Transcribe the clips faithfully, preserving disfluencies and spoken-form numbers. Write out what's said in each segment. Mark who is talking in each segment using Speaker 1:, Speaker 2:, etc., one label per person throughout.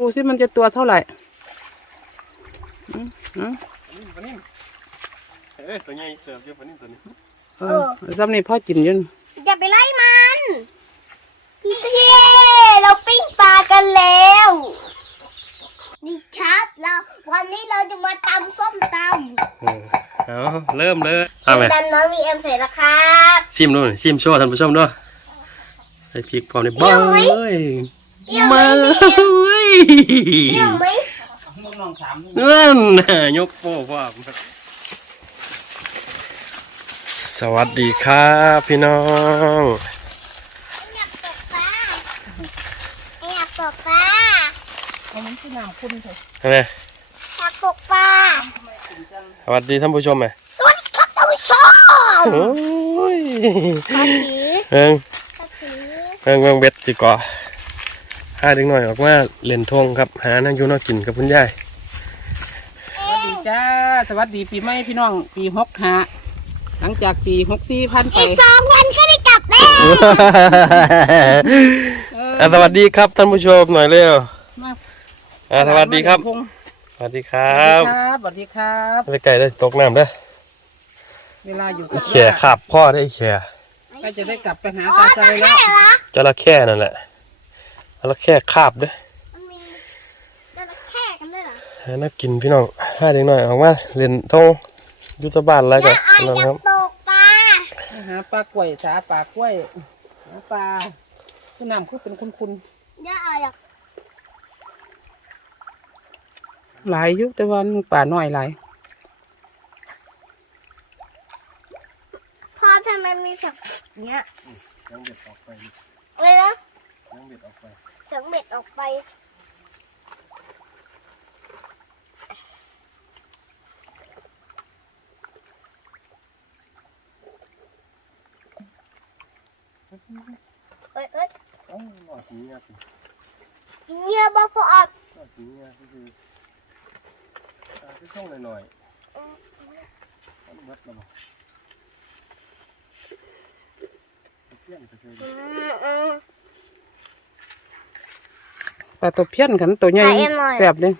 Speaker 1: สิมันจะตัวเท่าไหร่อืมอืม
Speaker 2: เอ้ยตัวใหญ่เสิร์ฟเยอะกว่านี้ตัวนี้
Speaker 1: เออซ้ำนี่พ่อกินยืน
Speaker 3: อย่าไปไล่มันเย้เราปิ้งปลากันแล้วนี่ครับเราวันนี้เราจะมาตำส้มตำ
Speaker 2: เอาเริ่มเลย
Speaker 3: ส้มตำน้องมีเอ็มใส่ละครับ
Speaker 2: ชิมด้วยชิมโชว์ท่านผู้ชมด้วยใส่พริกพร้อมในบ้างเลยมาเลย
Speaker 3: เปรี้ยวไหม
Speaker 2: เงื่อนยกโป้พ่อสวัสดีครับพี่น้อง
Speaker 3: อยากตกปลาอยากตกปลา
Speaker 1: เอามันที่น้ำคุณเถอะ
Speaker 2: ทำไม
Speaker 3: อยากตกปลา
Speaker 2: สวัสดีท่านผู้ชมไหม
Speaker 3: สวัสดีครับท่านผู้ชม
Speaker 2: โอ้ย
Speaker 3: มาถือ
Speaker 2: เอิงเอิงเอิงเบ็ดดีกว่าหาเด็กหน่อยออกมาเล่นทงครับหานั่งอยู่นอกกินกับคุณยาย
Speaker 1: สวัสดีจ้าสวัสดีปีใหม่พี่น้องปีหกห้าหลังจากปีหกสี่พันไป
Speaker 3: อีกสองวันก็ได้กลับแล้ว
Speaker 2: สวัสดีครับท่านผู้ชมหน่อยเร็วสวัสดีครับสวัสดีครับ
Speaker 1: สวัสดีครับ
Speaker 2: ไปไก่ได้ตกน้ำได้
Speaker 1: เวลาอยู่กับ
Speaker 2: แข่ขับพ่อได้แข่
Speaker 1: ก็จะได้กลับไปหาตาใจแล้ว
Speaker 2: จระเข้นั่นแหละจระเข้คาบด้วย
Speaker 3: มีจระเข้กันด้วยเหรอ
Speaker 2: น่ากินพี่น้องห้าเด็กหน่อยออกมาเล่นทงยุทธบาลอะไรกัน
Speaker 3: นะครับตกปลา
Speaker 1: หาปลากล้วยสาปลากล้วยหาปลาคือน้ำคือเป็นคุณ
Speaker 3: ๆย่าอยาก
Speaker 1: หลายยุแต่ว่าป่าน้อยหลาย
Speaker 3: พ่อทำไมมีสักเนี้ย
Speaker 2: ยังเบ็ดออกไป
Speaker 3: อะไรนะ
Speaker 2: ยังเบ็ดออกไป
Speaker 3: เสียงเบ็ดออกไปเอ้ยเอ้ย
Speaker 2: อ๋อหอดเงียบ
Speaker 3: เงียบบ่พออัด
Speaker 2: หอดเงียบก็คือตาที่ช่องหน่อยๆมันมัดแล้วมั้ง
Speaker 1: ปลาตัวเพี้ยนกันตัวใหญ่แซ่บเลย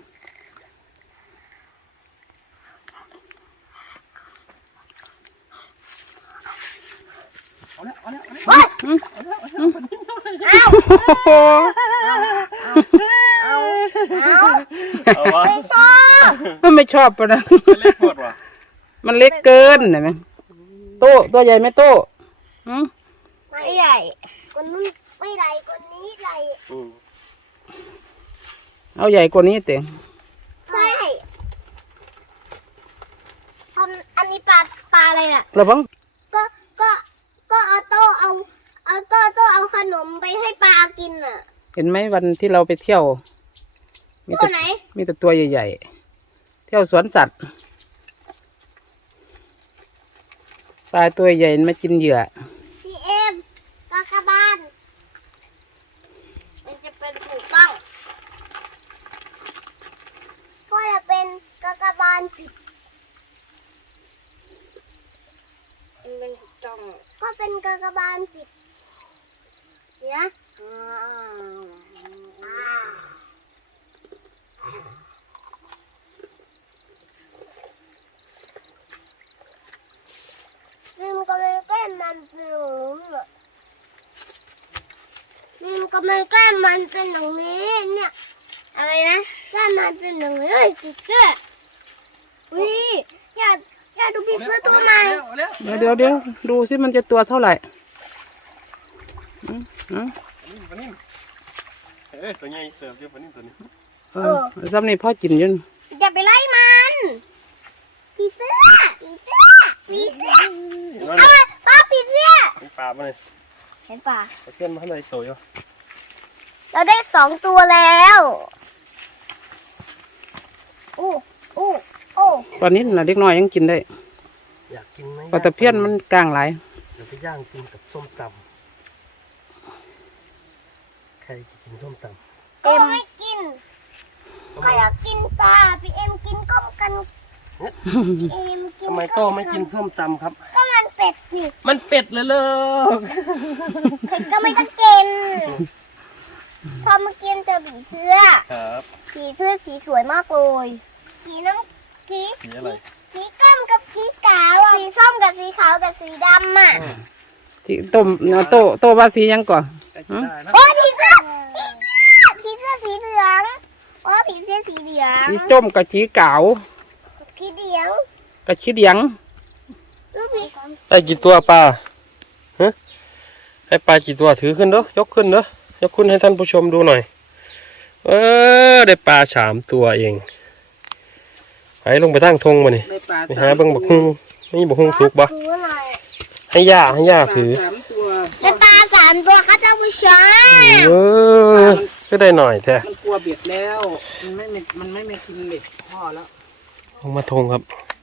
Speaker 3: ไม่ชอบ
Speaker 1: มันไม่ชอบปะนะมันเล็กเกินเห็นไหมโต้ตัวใหญ่ไหมโต้
Speaker 3: ไม่ใหญ่คนนู้นไม่ใหญ่คนนี้ใหญ่
Speaker 1: เอาใหญ่กว่านี้เต๋อ
Speaker 3: ใช่ทำอันนี้ปลาปลาอะไรน่ะ
Speaker 1: ระวัง
Speaker 3: ก็ก็ก็เอาโต้เอาเอาโต้โต้เอาขนมไปให้ปลากินน่ะ
Speaker 1: เห็นไหมวันที่เราไปเที่ยว
Speaker 3: มีแต่ไหน
Speaker 1: มีแต่ตัวใหญ่ๆเที่ยวสวนสัตว์ปลาตัวใหญ่มากินเหยื่อ
Speaker 3: ซีเอ็มปลากระบาลมันจะเป็นถูกต้องก็จะเป็นกระกระบาลผิดเป็นถูกต้องก็เป็นกระกระบาลผิดเนี่ยมิมก็ไม่แกล้งมันเป็นหนูเนี่ยมิมก็ไม่แกล้งมันเป็นอย่างนี้เนี่ยอะไรนะแกล้งมันเป็นอย่างนี้เลยพี่เสื้อวิอย่าอย่าดูพี่เสื้อตัวใหม่
Speaker 1: เดี๋ยวเดี๋ยวเดี๋ยวดูสิมันจะตัวเท่าไหร่อืมอืม
Speaker 2: เอ้ยตัวใหญ่เสิร์ฟเยอะกว่านี้ตัวนี้
Speaker 1: เออซ้ำนี่พ่อกินยืน
Speaker 3: อย่าไปไล่มันพี่เสื้อพี่เสื้อพี่เสื้อเอามาป้าพี่เสื้อ
Speaker 2: เห็นปลาไหมเลย
Speaker 3: เห็นปลา
Speaker 2: เพื่อนมาให้เลยโตอยู่
Speaker 3: เราได้สองตัวแล้วโอ้โอ้โอ้
Speaker 1: ตอนนี้น่ะเด็กน้อยยังกินได้
Speaker 2: อยากกินไหม
Speaker 1: ปลาตะเพียนมันกลางหลาย
Speaker 2: เดี๋ยวไปย่างกินกับส้มตำใครจะกินส้มตำ
Speaker 3: เอ็มไม่กินใครอยากกินปลาพี่เอ็มกินก้มกันพี่เอ็มกิน
Speaker 2: ทำไมโต้ไม่กินส้มตำครับ
Speaker 3: ก็มันเป็ดสิ
Speaker 2: มันเป็ดเลยเลย
Speaker 3: เป็ดก็ไม่ต้องกินทพอเมื่อกี้เจอผีเสื้อ
Speaker 2: ครับ
Speaker 3: ผีเสื้อสีสวยมากเลยสีน้องสี
Speaker 2: สีอะไร
Speaker 3: สีส้มกับสีขาวอะสีส้มกับสีขาวกับสีดำอ่ะ
Speaker 1: ที่ต้มโตโตว่าสียังก่อน
Speaker 3: โอ้ผีเสื้อผีเสื้อผีเสื้อสีเหลืองโอ้ผีเสื้อสีเหลือง
Speaker 1: สีส้มกับสีขาว
Speaker 3: ผีเหลือง
Speaker 1: กับสีเหลือง
Speaker 3: รูปผี
Speaker 2: ได้กี่ตัวปลาฮะให้ปลากี่ตัวถือขึ้นเด้อยกขึ้นเด้อยกขึ้นให้ท่านผู้ชมดูหน่อยเออได้ปลาสามตัวเองไปลงไปตั้งทงมานี่
Speaker 1: ได้ปลา
Speaker 2: ไปหาเบิ่งบักฮุงนี่บักฮุงสุกปะ
Speaker 3: ดูหน่อย
Speaker 2: ให้ย่าให้ย่าถือ
Speaker 1: สามตัว
Speaker 3: เป็นปลาสามตัวครับท่านผู้ชม
Speaker 2: เออก็ได้หน่อยแท้
Speaker 1: มันกลัวเบ็ดแล้วมันไม่มีมันไม่มีกินเบ็ดพ่อแล้ว
Speaker 2: ลงมาทงครับ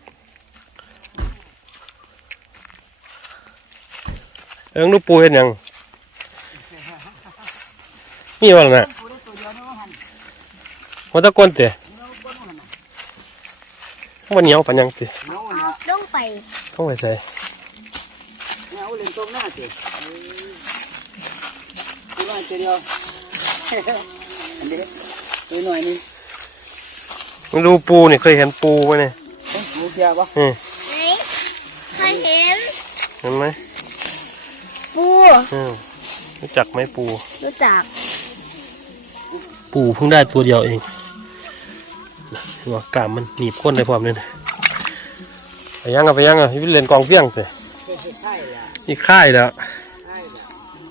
Speaker 2: เอิงลูกปูเห็นยังนี่วะน่ะหัวตะกอนเตะวันเหนียวปันยังเตะ
Speaker 1: เอา
Speaker 3: เอาต้องไป
Speaker 2: ต้องไปใส่
Speaker 1: เอาเล่นตรงหน้าสิดูหน่อยเดียวอันนี้ดูหน่อยนี่
Speaker 2: มันดูปูนี่เคยเห็นปูไหมเนี่ย
Speaker 1: ดูเพียบปะ
Speaker 2: นี่
Speaker 3: ไหนเคยเห็น
Speaker 2: เห็นไหม
Speaker 3: ปู
Speaker 2: อืมรู้จักไหมปู
Speaker 3: รู้จัก
Speaker 2: ปูเพิ่งได้ตัวเดียวเองหัวกล้ามมันหนีบก้นได้พร้อมเลยนะไปยังอ่ะไปยังอ่ะพี่เล่นกองเฟี้ยงสิ
Speaker 1: ใช่ละ
Speaker 2: นี่ค่ายแล้ว
Speaker 1: ใช่ละ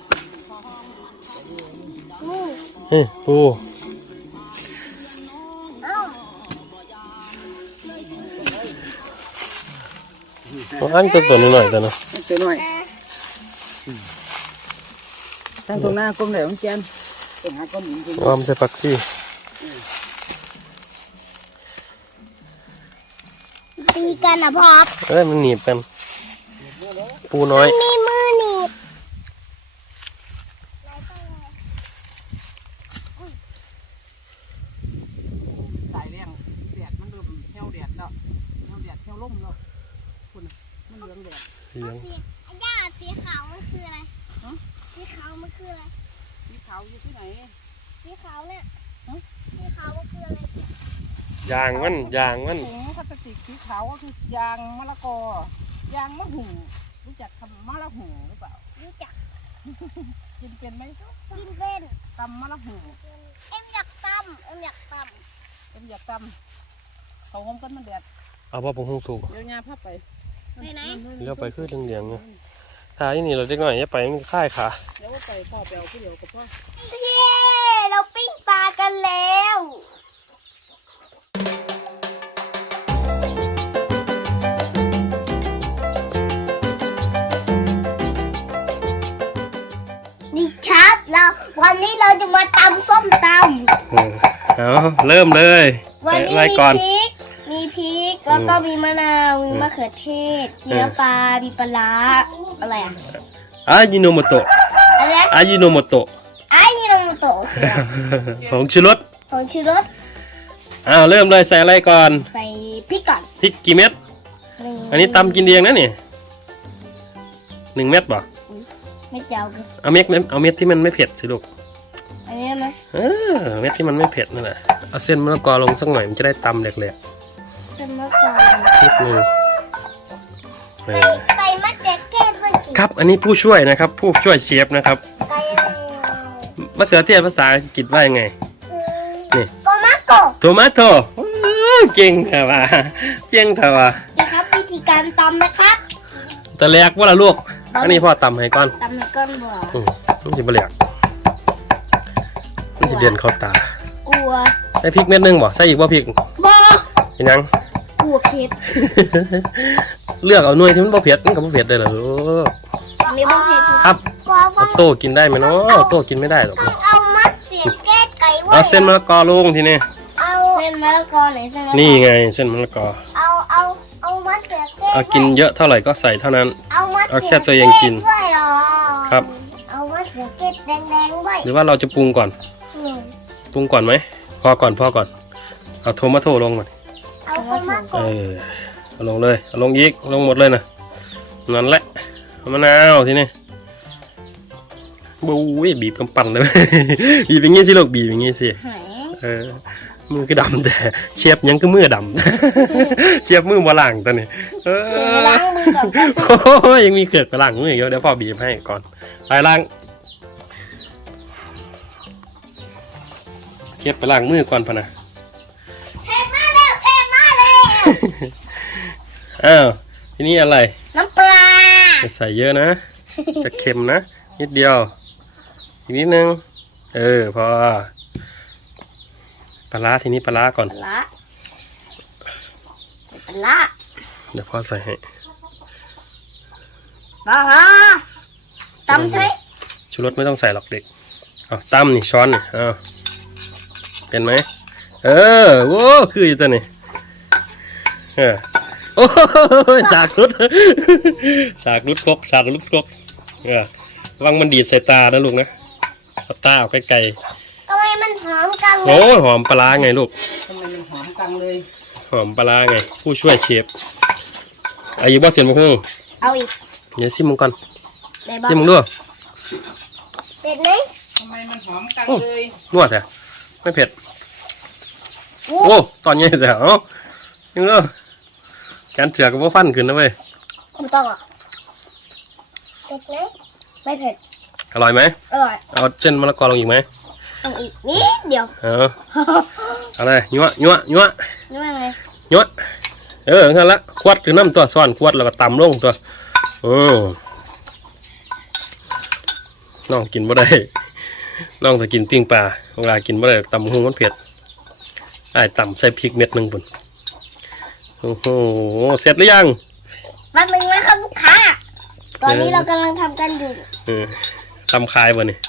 Speaker 3: ปู
Speaker 2: นี่ปู
Speaker 3: เอ้า
Speaker 2: อันตัวตัวนิดหน่อยแต่นะ
Speaker 1: เจอหน่อยตั้งตรงหน้าก้มไหนของแกนต้องหาก้มหมุน
Speaker 2: วามใส่ผักซี่
Speaker 3: ตีกันนะพอบ
Speaker 2: เอ้ยมันหนีบกันปูน้อย
Speaker 3: มีมือหนีบ
Speaker 1: สายเลี้ยงแดดมันเริ่มเที่ยวแดดแล้วเที่ยวแดดเที่ยวล่มแล้วคุณมันเหลืองแดด
Speaker 2: เลี้ยง
Speaker 3: สีย่าสีขาวมันคืออะไรสีขาวมันคืออะไร
Speaker 1: สีขาวอยู่ที่ไหน
Speaker 3: สีขาวเนี่ยสีขาวมันคืออะไร
Speaker 2: ยางมันยางมัน
Speaker 1: ถุงพลาสติกสีขาวก็คือยางมะละกอยางมะหูรู้จักคำมะละหูหรือเปล่า
Speaker 3: รู้จัก
Speaker 1: กินเป็นไหม
Speaker 3: กินเป็น
Speaker 1: ตำมะละหู
Speaker 3: เอ็มอยากตำเอ็มอยากต
Speaker 1: เป็นอยากตำเขาหอมกันมันแดด
Speaker 2: เอาว่าผมคงถูก
Speaker 1: เดี๋ยวยาพับไป
Speaker 3: ำไปไหน
Speaker 2: เลี้ยวไปขึ้นเหลียงๆเนี่ยถ้าที่นี่เราเล็กหน่อยอย่าไปมันค่ายขา
Speaker 1: เดี๋ยวว่าไปพ่อไปเอาผู้เดียวกับพ่อ
Speaker 3: เย้เราปิ้งปลากันแล้วนี่ครับเราวันนี้เราจะมาตำส้มตำ
Speaker 2: เออเอาเริ่มเลย
Speaker 3: วันนี้
Speaker 2: ไล่
Speaker 3: มี
Speaker 2: ก่อน
Speaker 3: พริก มีพริก แล้วก็มีมะนาว มีมะเขือเทศ มีน้ำปลา มีปลาร้าอะไรอ่ะ
Speaker 2: อายิโนโมโตะ
Speaker 3: อะไรนะ
Speaker 2: อายิโนโมโตะ
Speaker 3: ไอ้ยีโนโมโตะคืออะไร
Speaker 2: ผงชูรส
Speaker 3: ผงชูรส
Speaker 2: อ้าวเริ่มเลยใส่อะไรก่อน
Speaker 3: ใส่พริกก่อน
Speaker 2: พริกกี่เม็ด
Speaker 3: หนึ่ง
Speaker 2: อันนี้ตำกินเองนะนี่หนึ่งเม็ดป่ะ
Speaker 3: ไม่เจ้าคือ
Speaker 2: เอาเม็ดเอาเม็ดที่มันไม่เผ็ดสิลูก
Speaker 3: อันนี้ไหม
Speaker 2: เออเม็ดที่มันไม่เผ็ดนั่นแหละเอาเส้นมะละกอลงสักหน่อยมันจะได้ตำแหลก
Speaker 3: ใส่มะกรูด
Speaker 2: ๆนิดนึงเออ
Speaker 3: ใส่มะเขือเทศเมื่อกี้
Speaker 2: ครับอันนี้ผู้ช่วยนะครับ ผู้ช่วยเชฟนะครับ
Speaker 3: ไก่
Speaker 2: มะเขือเทศภาษาอังกฤษว่ายังไง นี่
Speaker 3: โตมาโต
Speaker 2: โทมาโตเก่งเถอะวะเก่งเถอะวะ
Speaker 3: นะครับวิธีการตำนะครับ
Speaker 2: ตะแลกว่าละลูกอันนี้พ่อตำให้ก่อน
Speaker 3: ตำให้ก้อนบัว
Speaker 2: อืมมันจะบะแลกมันจะเด่นเข้าตาก
Speaker 3: ลัว
Speaker 2: ใส่พริกเม็ดนึงบ่ใส่อีกบ่พริก
Speaker 3: บอ
Speaker 2: เห็นยัง
Speaker 3: กลัวเผ็ด
Speaker 2: เลือกเอาหน่วยที่มันบ่เผ็ดมันก็บ่เผ็ดเลยเหรอลูก
Speaker 3: มีบ่เผ็ด
Speaker 2: ครับ
Speaker 3: กลัวว่า
Speaker 2: โตกินได้ไหมเนาะโตกินไม่ได้หรอก
Speaker 3: ต้องเอามะเขือเทศไก่ไว้
Speaker 2: เอาเส้นมะละกอลงทีนี้
Speaker 3: เอาเส้นมะละกอไหนเส้นมะละกอ
Speaker 2: นี่ไงเส้นมะละกอ
Speaker 3: เอาเอาเอามะเขือเทศ
Speaker 2: เอากินเยอะเท่าไหร่ก็ใส่เท่านั้น
Speaker 3: เอามะ
Speaker 2: เอาแค่ตัวเองกิน
Speaker 3: ด้วยเหรอ
Speaker 2: ครับ
Speaker 3: เอามะเขือเทศแดงๆไว้
Speaker 2: หรือว่าเราจะปรุงก่อน
Speaker 3: อืม
Speaker 2: ปรุงก่อนไหมพอก่อนพอก่อนเอาโทมาโทลงก่อน
Speaker 3: เอาโทมาโต
Speaker 2: เออเอาลงเลยเอาลงอีกเอาลงหมดเลยนะนั่นแหละเอามะนาวทีนี้บู๊ยบีบกำปั้นเลย บีบอย่างงี้สิลูกบีบอย่างงี้สิเออมือก็ดำแต่เชียบยังก็มือดำ เชียบมือบ่ล่างตอนนี้เออ
Speaker 3: ล้างมือก่อน
Speaker 2: โอ้ยยังมีเกิดไปล่างมืออีกเดี๋ยวพ่อบีบให้ก่อนไปล่างเชียบไปล่างมือก่อนพะนะ
Speaker 3: เชฟมาแล้วเชฟมาแล้ว
Speaker 2: อ้าวทีนี้อะไร
Speaker 3: น้ำปลา
Speaker 2: อย่าใส่เยอะนะจะเค็มนะนิดเดียวอีกนิดนึงเออพอปลาร้าทีนี้ปลาร้าก่อน
Speaker 3: ปลาใส่ปลา
Speaker 2: เดี๋ยวพ่อใส่ให้
Speaker 3: ปลาตำใช่ไหม
Speaker 2: ชูรสไม่ต้องใส่หรอกเด็กเอาตั้มนี่ช้อนนี่เอาเป็นไหมเออโว้คืออยู่ตัวนี่เออโอ้ยสากรุด สากรุดครกสากรุดครกเออระวังมันดีดใส่ตานะลูกนะเอาตาเอาไกล
Speaker 3: ทำไมมันหอมกัน
Speaker 2: ๆ
Speaker 3: เล
Speaker 2: โอ้
Speaker 3: ย
Speaker 2: หอมปลาร้าไงลูก
Speaker 1: ทำไมมันหอมจังเลย
Speaker 2: หอมปลาร้าไงผู้ช่วยเชฟอายุบ่เสียนบ่ฮู้
Speaker 3: เอาอีก
Speaker 2: เดี๋ยวซิมมึงก่อน
Speaker 3: ได้บ้าง
Speaker 2: ซิมมึงด้วย
Speaker 3: เป็ดไหม
Speaker 1: ทำไมมันหอมจังเลย
Speaker 2: นวดแท้ไม่เผ็ด
Speaker 3: โอ้
Speaker 2: โอ้ตอนนี้แต่เอ้ายังเด้อแกนเจือกก็บ่ฟันขึ้นนะเว้ย
Speaker 3: ไม่ต้องอ่ะเผ็ดไหมไม่เผ็ด
Speaker 2: อร่อยไหม
Speaker 3: อร่อย
Speaker 2: เอาเส้นมะละกอลงอีกไหม
Speaker 3: ต้องอีกนิดเดียว
Speaker 2: เอาเอาเลยยั่วยั่วยั่ว
Speaker 3: นี่ว่าไง
Speaker 2: ยั่วเอองั้นละขวดคือน้ำตัวซ้อนขวดแล้วก็ตำลงตัวโอ้น้องกินบ่ได้น้องจะกินปิ้งปลาเวลากินบ่ได้ตำหูมันเผ็ดไอ้ตำใส่พริกเม็ดหนึ่งปุ่นโอ้โหเสร็จหรือยัง
Speaker 3: แป๊บนึงนะครับลูกค้า ตอนนี้เรากำลังทำกันอยู่
Speaker 2: เออตำคายบ่นี่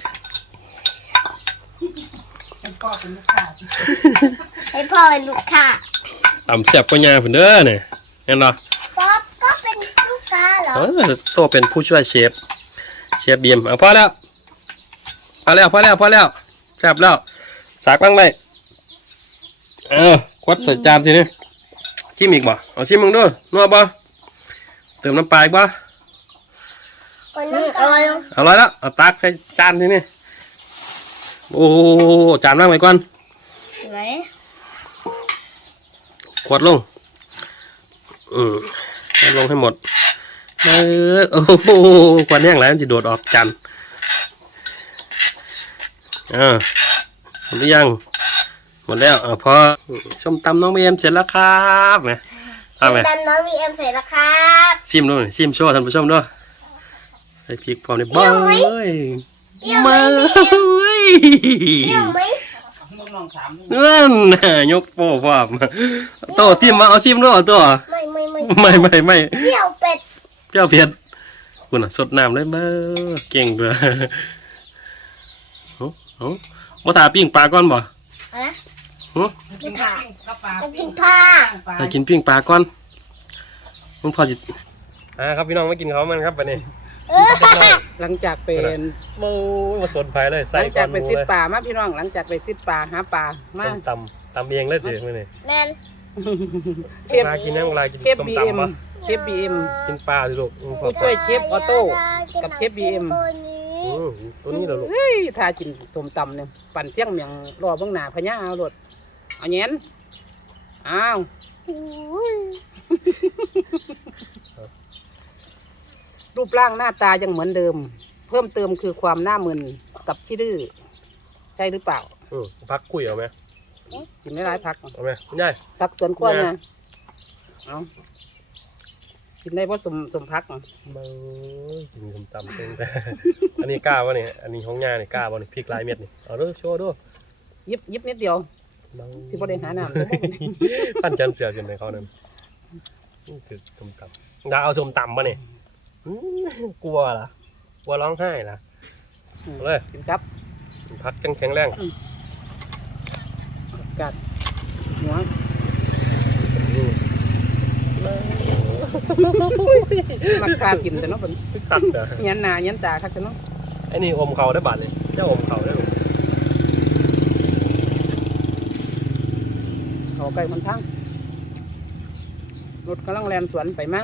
Speaker 1: เป็นพ่อเป็นลูกค้า
Speaker 3: ให้พ่อเป็นลูกค้า
Speaker 2: ตำแซ่บกว่าหญ้าพุ่นเด้อเนี่ยเห็นบ่
Speaker 3: ป๊อปก็เป็นลูกค้าเหรอ
Speaker 2: เออโตเป็นผู้ช่วยเชฟเชฟบีมเอาพอแล้วพอแล้วพอแล้วพอแล้วจับแล้วสากบ้างไหมเออควัดใส่จานทีนี้ชิมอีกบ่เอาชิมมึงด้วยนัวบ่เติมน้ำปลาอีกบ่
Speaker 3: คนน้ำตาล
Speaker 2: เอาไรแล้วเอาตักใส่จานทีนี้โอ้จานว่างไว้ก่อน
Speaker 3: ไหน
Speaker 2: ขวดลงอืมเอาลงให้หมดเออโอ้โหควันแห้งแล้วมันจะโดดออกจานอ่าหมดหรือยังหมดแล้วอ่าพอส้มตำน้องเบียมเสร็จแล้วครับนะเอาไหม
Speaker 3: ตามน้องมีเอ็มเสร็จแล้วครับ
Speaker 2: ซิมด้วยซิมโชว์ท่านผู้ชมด้วยใส่พริกพร้อมเนี่ยบ้าเอ้ย
Speaker 3: เปรี้ยวไหม
Speaker 2: มา
Speaker 3: พี่เอ็ม
Speaker 2: เอ้ย
Speaker 3: เปรี้ยวไหม
Speaker 1: ลูกน้องถาม
Speaker 2: เงื่อนน่ะยกโป้พร้อมโตซิมมาเอาซิมด้วยเอาตัว
Speaker 3: ไม่ไม่ไม่
Speaker 2: ไม่ไม่ไม่
Speaker 3: เปรี้ยวเป็ด
Speaker 2: เปรี้ยวเผ็ดคุณอ่ะสดน้ำเลยเบ้อเก่งด้วยโอ้โหมาถาปิ้งปลาก่อนบ่
Speaker 3: อะไรนะ
Speaker 2: หึ
Speaker 1: กินข้าวกับปลา
Speaker 3: จะกินผ้า
Speaker 2: ไปกินปิ้งปลาก่อนมึงพอจิอ่าครับพี่น้องมากินเขามันครับวันนี้
Speaker 3: เออ
Speaker 1: หลังจากเป็น
Speaker 2: โอ้ยมาสนไฟเลย
Speaker 1: ห
Speaker 2: ใส่
Speaker 1: ลัง
Speaker 2: ก่
Speaker 1: จา
Speaker 2: อก นห
Speaker 1: ไป
Speaker 2: มู
Speaker 1: ซิด
Speaker 2: เลย
Speaker 1: ป่ามาพี่น้องหลังจากไปซิดป่าหาป่ามา
Speaker 2: ส้มตำตำเองเลยเดี๋ยวมื่อนี้
Speaker 3: แมน
Speaker 1: เชฟ
Speaker 2: เวลากินนะเวลากิน
Speaker 1: เชฟ
Speaker 2: ส้ม
Speaker 1: บีเอ็ม
Speaker 2: ตำปะ
Speaker 1: เชฟบีเอ็ม
Speaker 2: กินปลาสิลูกอืมพอ
Speaker 1: ผู้ช่วยเชฟออโต้กับเชฟบีเอ็ม
Speaker 3: ตัวนี้
Speaker 2: อืมตัวนี้เหรอลูก
Speaker 1: เฮ้ยทากินสมตำเนี่ยปั่นเที่ยงเมียงรอเบื้องหน้าพญาเอารถเอาเงี้ยนอ้าวรูปร่างหน้าตายังเหมือนเดิม เพิ่มเติมคือความหน้ามึนกับขี้ดื้อใช่หรือเปล่า
Speaker 2: อืมพักคุยเอาไหม
Speaker 1: กินไม่ร้ายพัก
Speaker 2: เอาไหมคุณยาย
Speaker 1: พักสวนกล้วยนะเอากินได้เพราะสมสมพัก
Speaker 2: มากินส้มตำเองแต่ อันนี้กล้าวะเนี่ยอันนี้ของยาเนี่ยกล้าวะเนี่ยพริกลายเม็ดนี่เอาด้วยโชว์ด้วย
Speaker 1: ยิบยิบนิดเดียวที่ประเด็นหาน้ำ
Speaker 2: ปั้นจันเสือกันในเขานั่นนี่คือส้มตำดาเอาส้มตำมาเนี่ยอืมกลัวเหรอกลัวร้องไห้เหรอเอาเลย
Speaker 1: กินครับ
Speaker 2: พักจังแข็งแรง
Speaker 1: กัดหัว
Speaker 2: อืม
Speaker 1: มักคากินแต่เนาะเป็น
Speaker 2: คักเด้อ
Speaker 1: ยันหนายันตาคักแต่เนาะ
Speaker 2: ไอ้นี่อมเขาได้บาทเลยเจ้าอมเขาได้หรอ
Speaker 1: เขาไก่มันทั้งรถกำลังแล่นสวนไปมั้ง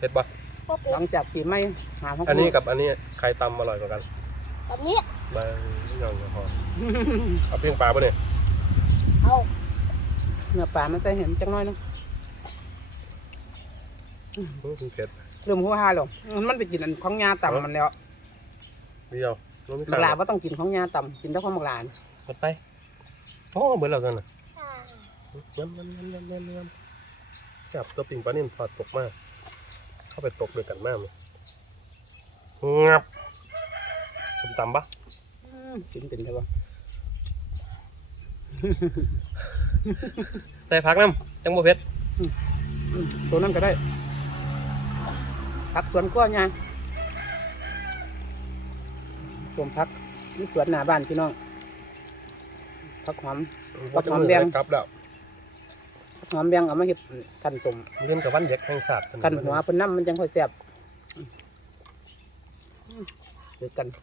Speaker 2: ผ็ดปะ
Speaker 3: ก็เป็
Speaker 1: ห
Speaker 3: น
Speaker 1: ลังจากปีใหม่หาของ
Speaker 2: อันนี้กับอันนี้ใครตำอร่อยกว่ากัน
Speaker 3: แบบนี้
Speaker 2: บางไม่ยอมพอเอาเพียงปลาปะเนี่ย
Speaker 3: เอา
Speaker 1: เนื้อปลามันจะเห็นจังน้อยเนาะ
Speaker 2: อื้อเผ็ด
Speaker 1: เริ่มหัวหาหรอกมันไปกินอันของยาต่ำมันแล้ว
Speaker 2: เดียวมันไม่
Speaker 1: บักหลา
Speaker 2: ต่าง
Speaker 1: ว่าต้องกินของยาต่ำกินแต่ของบักหลา
Speaker 2: หมดไปโอ้เหมือนเรากันนะ
Speaker 3: อ่า
Speaker 2: ย้ำย้ำย้ำย้ำย้ำย้ำจับตัวปิงปลานิ่มถอดตกมากเข้าไปตกด้วยกันมากเลยงับส้มตำปะ
Speaker 1: อืมกินเป็นใช่ปะ
Speaker 2: ใส่ผักน้ำจังโมเผ็ด
Speaker 1: อืมตัวนั้นก็ได้ผักสวนกล้วยยางสวมผักนี่สวนหน้าบ้านพี่น้องผักหอม ผักหอมแดง
Speaker 2: กลับแล้ว
Speaker 1: ผักหอมแบงเอามาเห็ดกันสม
Speaker 2: เรียนกับวันเด็กแห่งศาสตร์
Speaker 1: กันหัวเพิ่นน้ำมันจังค่อยแซ่บเดือกัน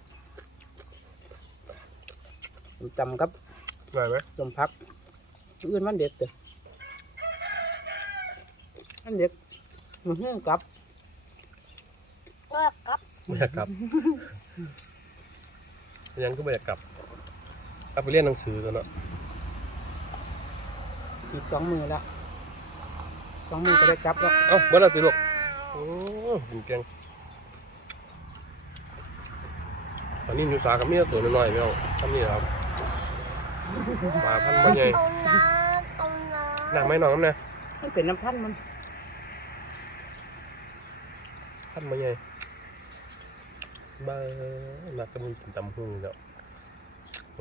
Speaker 1: จำกับ
Speaker 2: ได้ไหม
Speaker 1: สมผักอื่นมันเด็ดเด้อมันเด็ดมันเฮื่องกับ
Speaker 3: ก็กลับ
Speaker 2: ไม่อยากกลับ ยังก็ไม่อยากกลับกลับไปเรียนหนังสือกันเนาะ
Speaker 1: อีกสองมือแล้วสองมือก็ได้กลับแล้ว
Speaker 2: เอ้าเมื่อไรตีลูกโอ้กินแกงตอนนี้มีสากับเมียตัวน้อยๆไม่เอาทำนี่ครับปลาพันธุ์มันใหญ่
Speaker 3: เอาน้ำเอาน้
Speaker 2: หนักไหมน้องน้ำเนี่ย
Speaker 1: มันเป็นน้ำพันธุ์มัน
Speaker 2: พันธุ์มันใหญ่บ้าหนักก็มีกินตำหูแล้วคน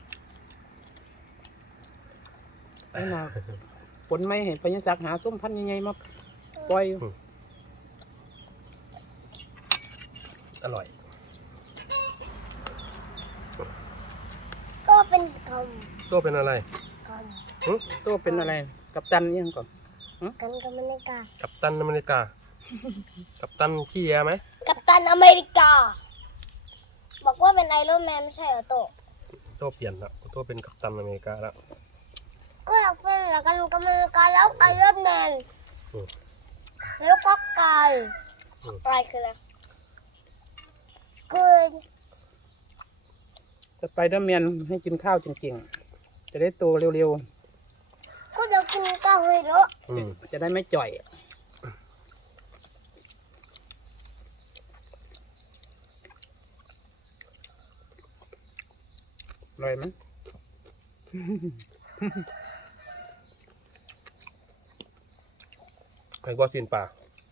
Speaker 1: ไอ้น่ะผลไม่ให้พญาศักดิ์หาส้มพันธุ์ใหญ่ๆมาปล่อย
Speaker 2: อร่อย
Speaker 3: ำก็เป็นค
Speaker 2: ตัวเป็นอะไร
Speaker 3: ำค
Speaker 2: หึ
Speaker 1: ตัวเป็นอะไรกับตันนี่ยังก่อน
Speaker 3: ำกันกับบรรยากาศ
Speaker 2: กัปตันอเมริกา กัปตันขี้แยไหม
Speaker 3: กัปตันอเมริกา บอกว่าเป็นไอรอนแมนไม่ใช่เหรอโตะ
Speaker 2: ตัวเปลี่ยนแล้วตัวเป็นกัปตันอเมริกาแล้ว
Speaker 3: ก็อยากเป็นแล้วกันกัปตันอเมริกาแล้วไอรอนแมน
Speaker 2: อืม
Speaker 3: แล้วก็ไก่
Speaker 2: อืม
Speaker 3: ไก่คืออะไรเกิน
Speaker 1: สไปเดอร์แมนให้กินข้าวจริงๆจะได้โตเร็ว
Speaker 3: ก็เดี๋ยวกินข้าวให้เยอะ
Speaker 2: อืม
Speaker 1: ๆจะได้ไม่จ่อยอร่อยไหม
Speaker 2: ไอ้บอสินป่า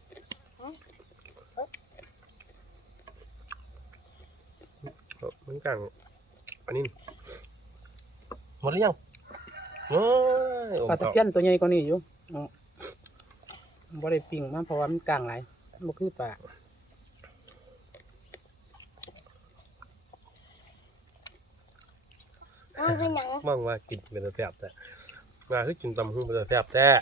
Speaker 2: เออมันกังอันนี้หมดหรือยังโอ้ยโอ้
Speaker 1: ปลาตะเพียนตัวใหญ่กว่านี้อยู่อ๋อบ่ได้ปิ้งมาเพราะว่ามันกลางหลายบ่คือปลา
Speaker 3: มันเป็นหยัง
Speaker 2: มองว่ากินเป็นแซ่บแต่มาคือกินตำหุ้งเป็นแซ่บแท้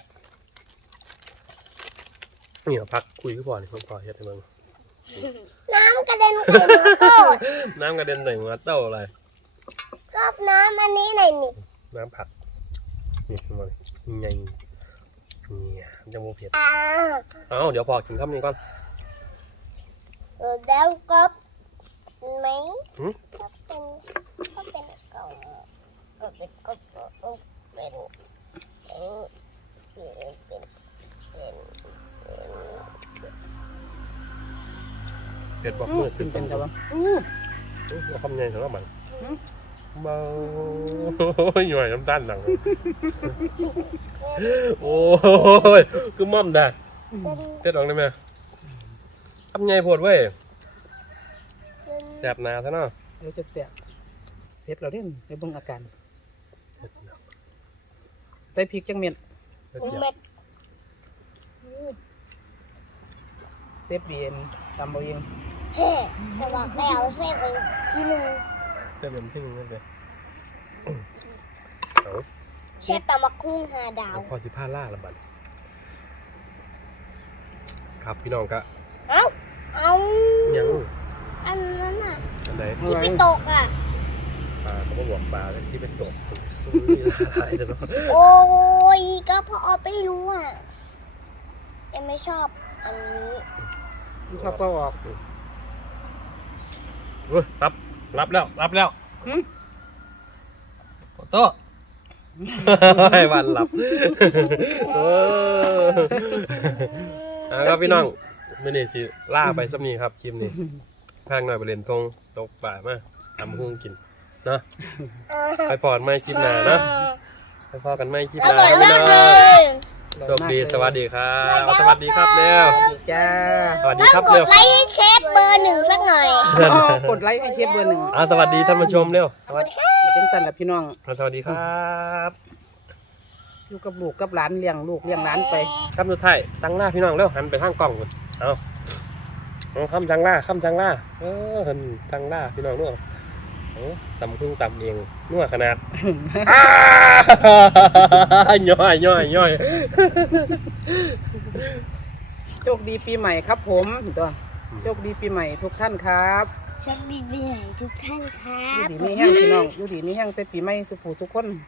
Speaker 2: นี่เอาพักคุยก็พอนี่พอเฮ็ดให้เบิ่ง
Speaker 3: น้ำกระเด็นใส่หัวโตะ
Speaker 2: น้ำกระเด็นใส่หัวเต้าอะไร
Speaker 3: ก็น้ำอันนี้หน่อยนี่
Speaker 2: น้ำผักนี่ขึ้นมาเลยไงเนี่ยจะโมเผ็ด
Speaker 3: อ่า
Speaker 2: เอ้าเดี๋ยวพอกินข้าวนี้ก่อน
Speaker 3: เออแล้วก็ไหม
Speaker 2: หืม
Speaker 3: ก็เป็นก็เป็นกล่องก็เป็นก็เป็นเป็นเป็นเป็น
Speaker 2: เผ็ดบอกมือ
Speaker 1: กิ
Speaker 2: ขึ้
Speaker 1: น
Speaker 2: น
Speaker 1: เป็นแต่
Speaker 2: แต่
Speaker 1: ว่า
Speaker 2: ว่าคำใหญ่สำหรับมัน
Speaker 1: หืม
Speaker 2: เบาหน่อยน้ำตาลหนังโอ้ยคือม่อมได้
Speaker 3: เป็น
Speaker 2: เผ็ดออกได้ไหมคำใหญ่โพดเว้ย
Speaker 3: เป็น
Speaker 2: แสบหนาซะเนาะ
Speaker 1: เดี๋ยวจะแสบเผ็ดเราเล่นเดี๋ยวเบิ่งอาการใส่พริกจังเม็ด
Speaker 2: เผ็ด
Speaker 3: หนึ่ง
Speaker 2: เดียว
Speaker 3: เม็ด
Speaker 1: เซฟเบียนตำเอาเอง
Speaker 3: เฮ้จะบอกไปเอาเส้นไปทีหนึ่ง
Speaker 2: เผ็ดเป็นที่หนึงนั่นเลยเอา
Speaker 3: เชฟตำมักคุ้งหาดาว
Speaker 2: พอสิผ้าล่าละบัดครับพี่น้องกะ
Speaker 3: เอ้าเอา
Speaker 2: ยัง
Speaker 3: อันนั้นอ่ะ
Speaker 2: อันไหน
Speaker 3: ที่ไปตกอ่ะ
Speaker 2: ปลาเขาก็บอกปลาที่เป็นตกหลายเดี๋ยวเนาะ
Speaker 3: โอ้ยก็พอไปรู้อ่ะยังไม่ชอบอันนี้
Speaker 1: ชอบก็ออก
Speaker 2: เฮ้ยรับรับแล้วรับแล้ว
Speaker 1: หึ
Speaker 2: ขอโต้ให้วันหลับเออเอาครับพี่น้องไม่นี่สิล่าไปสักนี้ครับคลิปนี้พางหน่อยไปเล่นทงตกป่ามาทำหุ้งกินเนาะไปพอดไม่คลิปหน้าเนาะไปพอกันไม่คลิป
Speaker 3: อ
Speaker 2: หน้า
Speaker 3: ร่อย
Speaker 2: พี่
Speaker 3: มาก
Speaker 2: น้อง
Speaker 3: เลย
Speaker 2: โชคดีสวัสดีครับสวัสดีครับเร็ว
Speaker 1: สวัสดีจ้า
Speaker 2: สวัสดี
Speaker 3: ต้
Speaker 2: ครั
Speaker 3: อบ งก
Speaker 2: เร็
Speaker 3: ด
Speaker 2: ว
Speaker 3: ไลค์ให้เชฟเบอร์หนึ่งสักหน่อย
Speaker 1: อ๋อกดไลค์ให้เชฟเบอร์หนึ่ง
Speaker 2: อ่าสวัสดีท่านผู้ชมเร็ว
Speaker 1: สวัสดีเป็นสันและพี่น้อง
Speaker 2: สวัสดีครับ
Speaker 1: อยู่กับลูกกับหลานเลี้ยงลูกเลี้ยงหลานไป
Speaker 2: คำสุดท้ายสั่งล่าพี่น้องเร็วหันไปทางกล้องก่อนเอาเอาคำสั่งล่าคำสั่งล่าเออหันสั่งล่าพี่น้องด้วยโอ้ตำพึ่งตำเองนัวขนาด อ้าย่อยย่อยย่อย
Speaker 1: โชคดีปีใหม่ครับผมตัวโชคดีปีใหม่ทุกท่านครับ
Speaker 3: โชคดีปีใหม่ทุกท่านครั
Speaker 1: อยู่
Speaker 3: บ
Speaker 1: ดีมีแห้งพี่น้องอยู่ดีมีแห้งเสร็จปีใหม่สุขผู้สุขคน